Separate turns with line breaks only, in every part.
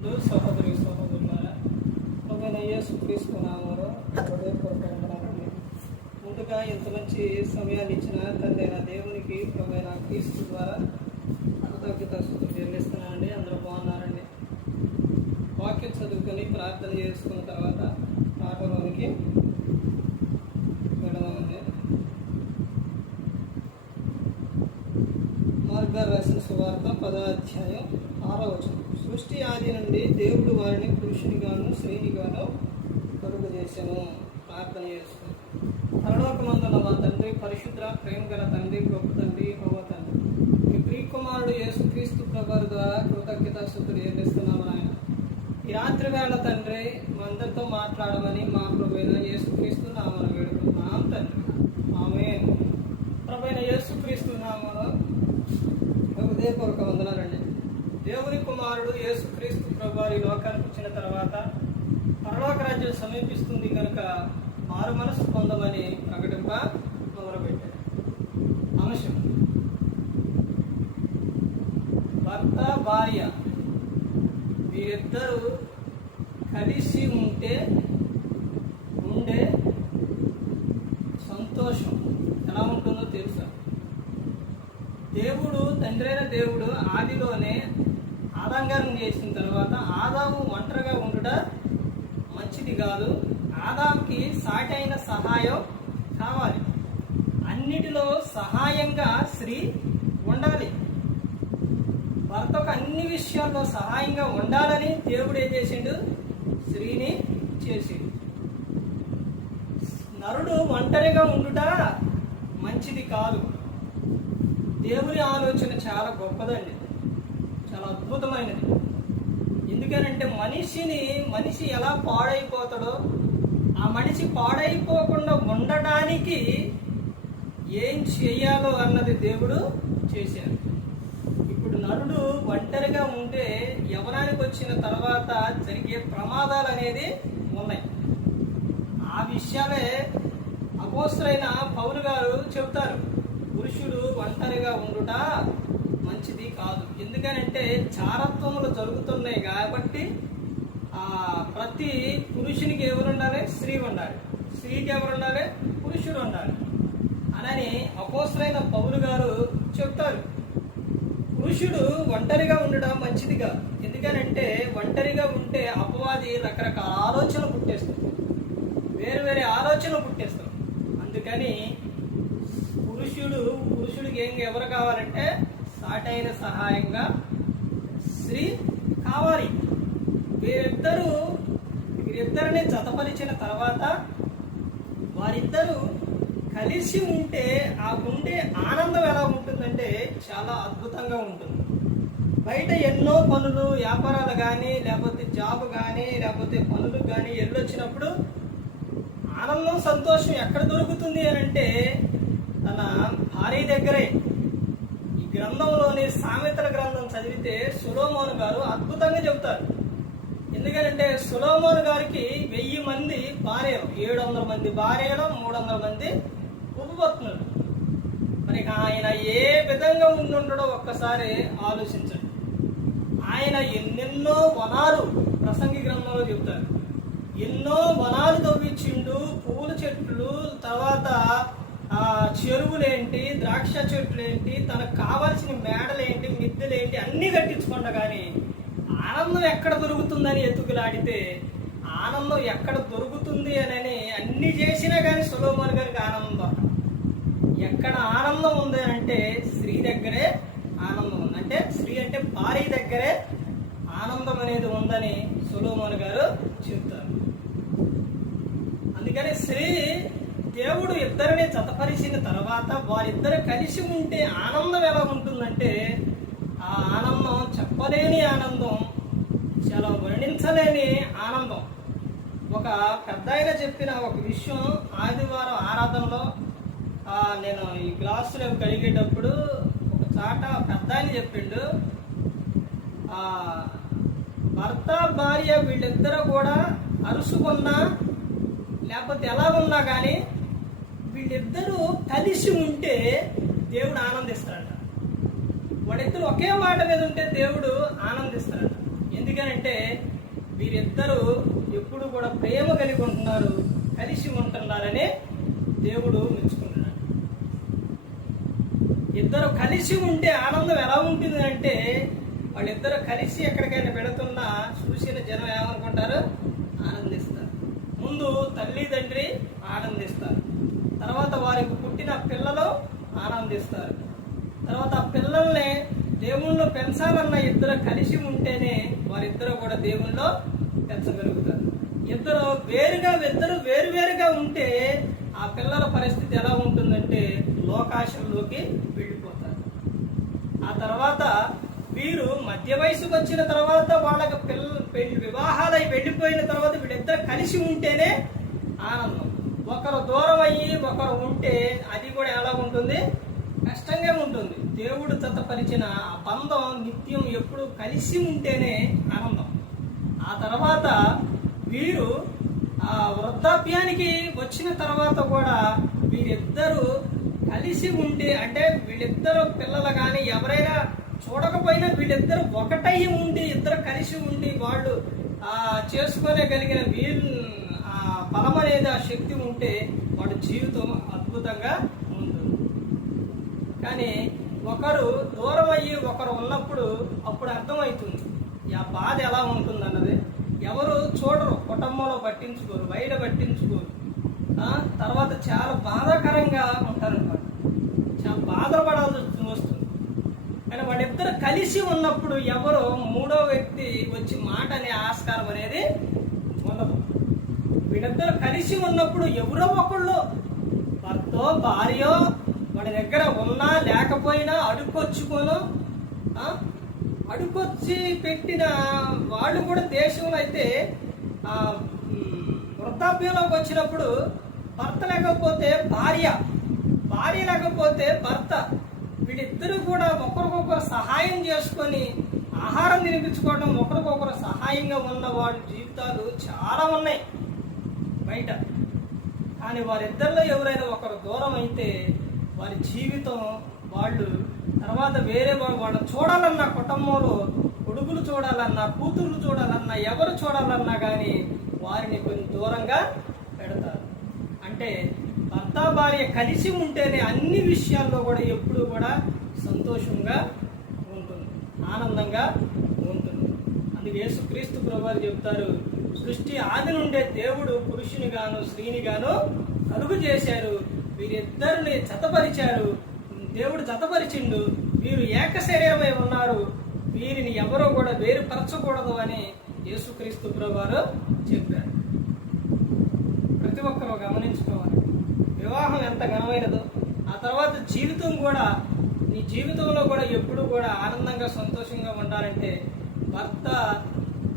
సహోదరి సహోదరులారా ప్రభువైన యేసు క్రీస్తు ముందుగా ఇంత మంచి సమయాన్ని ఇచ్చిన తండ్రి దేవునికి ప్రభువైన క్రీస్తు ద్వారా కృతజ్ఞత చెల్లిస్తున్నానండి. అందరూ బాగున్నారండి. వాక్యం చదువుకొని ప్రార్థన చేసుకున్న తర్వాత పాటలోనికి వెళ్ళమండి మార్గ రాసిన సువార్త పదో అధ్యాయం ఆరవచనం. సృష్టి ఆది నుండి దేవుడు వారిని పురుషునిగాను స్త్రీనిగాను కలుగు చేశాను ప్రార్థన చేస్తాను పరలోకమందున మా తండ్రి పరిశుద్ర ప్రేమ గల తండ్రి గొప్ప తండ్రి హోమ తండ్రి. మీ ప్రియకుమారుడు యేసుక్రీస్తు ప్రభారు ద్వారా కృతజ్ఞత స్థుతులు చెల్లిస్తున్నాము నాయన. ఈ రాత్రి వేళ తండ్రి మా అందరితో మాట్లాడమని మా ప్రభుత్వ యేసుక్రీస్తు నామను వేడుకుంటున్నాం తండ్రి. ఆమె ప్రభుత్వ యేసుక్రీస్తు నామను హృదయపూర్వక వందనాలండి. దేవుని కుమారుడు యేసుక్రీస్తు ప్రభువారి లోకానికి వచ్చిన తర్వాత పరలోక రాజ్యం సమీపిస్తుంది కనుక మారు మనసు పొందమని ప్రకటింప మొదలుపెట్టాడు అంశం. భర్త భార్య వీరిద్దరూ కలిసి ఉంటే ఉండే సంతోషం ఎలా ఉంటుందో తెలుసా? దేవుడు తండ్రైన దేవుడు ఆదిలోనే ఆదాంగారం చేసిన తర్వాత ఆదాము ఒంటరిగా ఉండుట మంచిది కాదు. ఆదాంకి సాటి అయిన సహాయం కావాలి. అన్నిటిలో సహాయంగా స్త్రీ ఉండాలి. భర్తకు అన్ని విషయాల్లో సహాయంగా ఉండాలని దేవుడు ఏం చేసిండు? స్త్రీని చేసిండు. నరుడు ఒంటరిగా ఉండుట మంచిది కాదు. దేవుని ఆలోచన చాలా గొప్పదండి. చాలా అద్భుతమైనది. ఎందుకనంటే మనిషిని మనిషి ఎలా పాడైపోతాడో ఆ మనిషి పాడైపోకుండా ఉండడానికి ఏం చేయాలో అన్నది దేవుడు చేశాడు. ఇప్పుడు నరుడు ఒంటరిగా ఉంటే యవనానికి వచ్చిన తర్వాత జరిగే ప్రమాదాలు అనేది ఉన్నాయి. ఆ విషయాలే అపోసరైన పౌరు గారు చెబుతారు. పురుషుడు ఒంటరిగా ఉండుట మంచిది కాదు. ఎందుకనంటే చారత్వములు జరుగుతున్నాయి కాబట్టి ప్రతి పురుషునికి ఎవరు ఉండాలి స్త్రీ ఉండాలి స్త్రీకి ఎవరు ఉండాలి పురుషుడు ఉండాలి అనని అపోసరైన పౌలు గారు చెప్తారు. పురుషుడు ఒంటరిగా ఉండడం మంచిది కాదు. ఎందుకనంటే ఒంటరిగా ఉంటే అపవాది రకరకాల ఆలోచనలు పుట్టేస్తుంది వేరు వేరే ఆలోచనలు పుట్టేస్తాం అందుకని పురుషుడు పురుషుడికి ఏం ఎవరు కావాలంటే సాటైన సహాయంగా శ్రీ కావాలి. వీరిద్దరూ వీరిద్దరిని జతపరిచిన తర్వాత వారిద్దరూ కలిసి ఉంటే ఆ ఉండే ఆనందం ఎలా ఉంటుందంటే చాలా అద్భుతంగా ఉంటుంది. బయట ఎన్నో పనులు వ్యాపారాలు కానీ లేకపోతే జాబ్ కానీ లేకపోతే పనులు కానీ వెళ్ళొచ్చినప్పుడు ఆనందం సంతోషం ఎక్కడ దొరుకుతుంది అని అంటే తన భార్య దగ్గరే. గ్రంథంలోని సామెతల గ్రంథం చదివితే సులోమోను గారు అద్భుతంగా చెబుతారు. ఎందుకంటే సులోమోను గారికి వెయ్యి మంది భార్యలు ఏడు వందల మంది భార్యలు మూడు వందల మంది ఉపపత్నులు మరి ఆయన ఏ విధంగా ఉండుండడో ఒక్కసారి ఆలోచించండి. ఆయన ఎన్నెన్నో వనాలు ప్రసంగి గ్రంథంలో చెబుతారు. ఎన్నో వనాలు తవ్వించిండు పూల చెట్లు తర్వాత చెరువులేంటి ద్రాక్ష చెట్లేంటి తనకు కావాల్సిన మేడలేంటి మిద్దెలేంటి అన్నీ కట్టించుకుంటా కానీ ఆనందం ఎక్కడ దొరుకుతుందని ఎత్తుకులాడితే ఆనందం ఎక్కడ దొరుకుతుంది అని అన్ని చేసినా కానీ సులోమన్ గారికి ఆనందం. దొరకదు ఎక్కడ ఆనందం ఉంది అంటే స్త్రీ దగ్గరే ఆనందం ఉంది. అంటే స్త్రీ అంటే భార్య దగ్గరే ఆనందం అనేది ఉందని సులోమన్ గారు చెప్తారు. అందుకని స్త్రీ దేవుడు ఇద్దరిని జతపరిచిన తర్వాత వారిద్దరు కలిసి ఉంటే ఆనందం ఎలా ఉంటుందంటే ఆ ఆనందం చెప్పలేని ఆనందం చాలా వర్ణించలేని ఆనందం. ఒక పెద్ద ఆయన చెప్పిన ఒక విషయం ఆదివారం ఆరాధనలో నేను ఈ గ్లాసులు అవి కడిగేటప్పుడు ఒక చాట పెద్ద ఆయన చెప్పిండు. భర్త భార్య వీళ్ళిద్దరూ కూడా అరుసుకున్నా లేకపోతే ఎలా ఉన్నా కానీ వీళ్ళిద్దరూ కలిసి ఉంటే దేవుడు ఆనందిస్తాడట. వాడిద్దరు ఒకే మాట మీద ఉంటే దేవుడు ఆనందిస్తాడట. ఎందుకంటే ఎందుకనంటే వీరిద్దరూ ఎప్పుడు కూడా ప్రేమ కలిగి ఉంటున్నారు కలిసి ఉంటున్నారని దేవుడు మెచ్చుకుంటున్నాడు. ఇద్దరు కలిసి ఉంటే ఆనందం ఎలా ఉంటుంది అంటే వాళ్ళిద్దరు కలిసి ఎక్కడికైనా పెడుతున్నా చూసిన జనం ఏమనుకుంటారు? ఆనందిస్తారు. ముందు తల్లి తండ్రి ఆనందిస్తారు. ఆ పిల్లలు ఆనందిస్తారు తర్వాత ఆ పిల్లల్ని దేవుళ్ళు పెంచాలన్న ఇద్దరు కలిసి ఉంటేనే వారిద్దరూ కూడా దేవుళ్ళు పెంచగలుగుతారు. ఇద్దరు వేరుగా ఇద్దరు వేరువేరుగా ఉంటే ఆ పిల్లల పరిస్థితి ఎలా ఉంటుందంటే లోకాశంలోకి వెళ్ళిపోతారు. ఆ తర్వాత వీరు మధ్య వయసుకు వచ్చిన తర్వాత వాళ్ళకి పిల్ల పెళ్ళి వివాహాలై వెళ్ళిపోయిన తర్వాత వీళ్ళిద్దరు కలిసి ఉంటేనే ఆనందం. ఒకరు దూరం అయ్యి ఒకరు ఉంటే అది కూడా ఎలా ఉంటుంది? కష్టంగా ఉంటుంది. దేవుడు జతపరిచిన ఆ బంధం నిత్యం ఎప్పుడు కలిసి ఉంటేనే ఆనందం. ఆ తర్వాత వీరు ఆ వృద్ధాప్యానికి వచ్చిన తర్వాత కూడా వీరిద్దరూ కలిసి ఉంటే అంటే వీళ్ళిద్దరు పిల్లలు కానీ ఎవరైనా చూడకపోయినా వీళ్ళిద్దరు ఒకటై ఉండి ఇద్దరు కలిసి ఉండి వాళ్ళు చేసుకోలేగలిగిన వీళ్ళు బలం అనేది ఆ శక్తి ఉంటే వాడి జీవితం అద్భుతంగా ఉంటుంది కానీ ఒకరు దూరం అయ్యి ఒకరు ఉన్నప్పుడు అప్పుడు అర్థమవుతుంది ఆ బాధ ఎలా ఉంటుంది అన్నది ఎవరు చూడరు కుటుంబంలో పట్టించుకోరు బయట పట్టించుకోరు. తర్వాత చాలా బాధాకరంగా ఉంటారు చాలా బాధపడాల్సి వస్తుంది. కానీ వాళ్ళిద్దరు కలిసి ఉన్నప్పుడు ఎవరు మూడో వ్యక్తి వచ్చి మాట అనే ఆస్కారం అనేది వీళ్ళిద్దరు కలిసి ఉన్నప్పుడు ఎవరో ఒకళ్ళు భర్తో భార్యో వాడి దగ్గర ఉన్నా లేకపోయినా అడుక్కొచ్చుకోను. అడుకొచ్చి పెట్టిన వాళ్ళు కూడా దేశంలో అయితే వృద్ధాప్యంలోకి వచ్చినప్పుడు భర్త లేకపోతే భార్య భార్య లేకపోతే భర్త వీళ్ళిద్దరూ కూడా ఒకరికొకరు సహాయం చేసుకొని ఆహారం తినిపించుకోవడం ఒకరికొకరు సహాయంగా ఉన్న వాళ్ళ జీవితాలు చాలా ఉన్నాయి. బయట. కానీ వారిద్దరిలో ఎవరైనా ఒకరు దూరం అయితే వారి జీవితం వాళ్ళు తర్వాత వేరే వా- వాళ్ళని చూడాలన్నా కుటుంబంలో కొడుకులు చూడాలన్నా కూతుర్లు చూడాలన్నా ఎవరు చూడాలన్నా కానీ వారిని కొంచెం దూరంగా పెడతారు. అంటే భర్త భార్య కలిసి ఉంటేనే అన్ని విషయాల్లో కూడా ఎప్పుడు కూడా సంతోషంగా ఉంటుంది. ఆనందంగా ఉంటుంది. అందుకే యేసుక్రీస్తు ప్రభువారు చెప్తారు సృష్టి ఆది నుండే దేవుడు పురుషుని గాను స్త్రీని గాను కలుగు చేశారు. వీరిద్దరిని జతపరిచారు. దేవుడు జతపరిచిండు. వీరు ఏక శరీరమై ఉన్నారు. వీరిని ఎవరో కూడా వేరుపరచకూడదు అని యేసుక్రీస్తు ప్రభువారు చెప్పారు. ప్రతి ఒక్కరూ గమనించుకోవాలి. వివాహం ఎంత ఘనమైనదో. ఆ తర్వాత జీవితం కూడా నీ జీవితంలో కూడా ఎప్పుడు కూడా ఆనందంగా సంతోషంగా ఉండాలంటే భర్త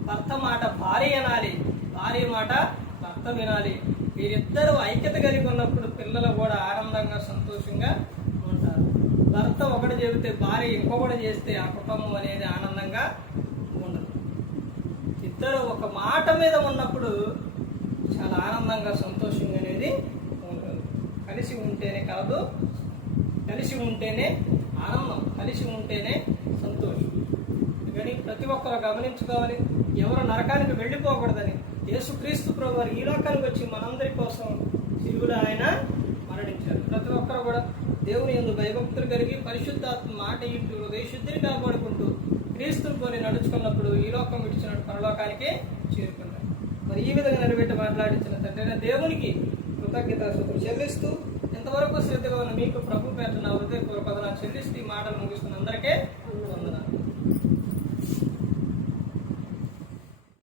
భర్త మాట భార్య వినాలి. భార్య మాట భర్త వినాలి. వీరిద్దరూ ఐక్యత కలిగి ఉన్నప్పుడు పిల్లలు కూడా ఆనందంగా సంతోషంగా ఉంటారు. భర్త ఒకటి చెబితే భార్య ఇంకొకటి చేస్తే ఆ కుటుంబం అనేది ఆనందంగా ఉండదు. ఇద్దరు ఒక మాట మీద ఉన్నప్పుడు చాలా ఆనందంగా సంతోషంగా అనేది ఉంటుంది కలిసి ఉంటేనే కాదు కలిసి ఉంటేనే ఆనందం కలిసి ఉంటేనే ప్రతి ఒక్కరు గమనించుకోవాలి. ఎవరు నరకానికి వెళ్ళిపోకూడదని. యేసుక్రీస్తు ప్రభు వారు ఈ లోకానికి వచ్చి మనందరి కోసం శివుడు ఆయన మరణించారు. ప్రతి ఒక్కరు కూడా దేవుని ఎందు భయభక్తులు కలిగి పరిశుద్ధాత్మ మాట ఇంటూ హృదయ శుద్ధిని కాపాడుకుంటూ క్రీస్తుని పోని నడుచుకున్నప్పుడు ఈ లోకం విడిచినట్టు పరలోకానికి చేరుకున్నారు. మరి ఈ విధంగా నిలబెట్టి మాట్లాడించిన తండ్రి దేవునికి కృతజ్ఞత చెల్లిస్తూ ఎంతవరకు శ్రద్ధగా ఉన్న మీకు ప్రభు పేట నా హృదయపూర్వక చెల్లిస్తూ ఈ మాటలు ముగిస్తున్న అందరికీ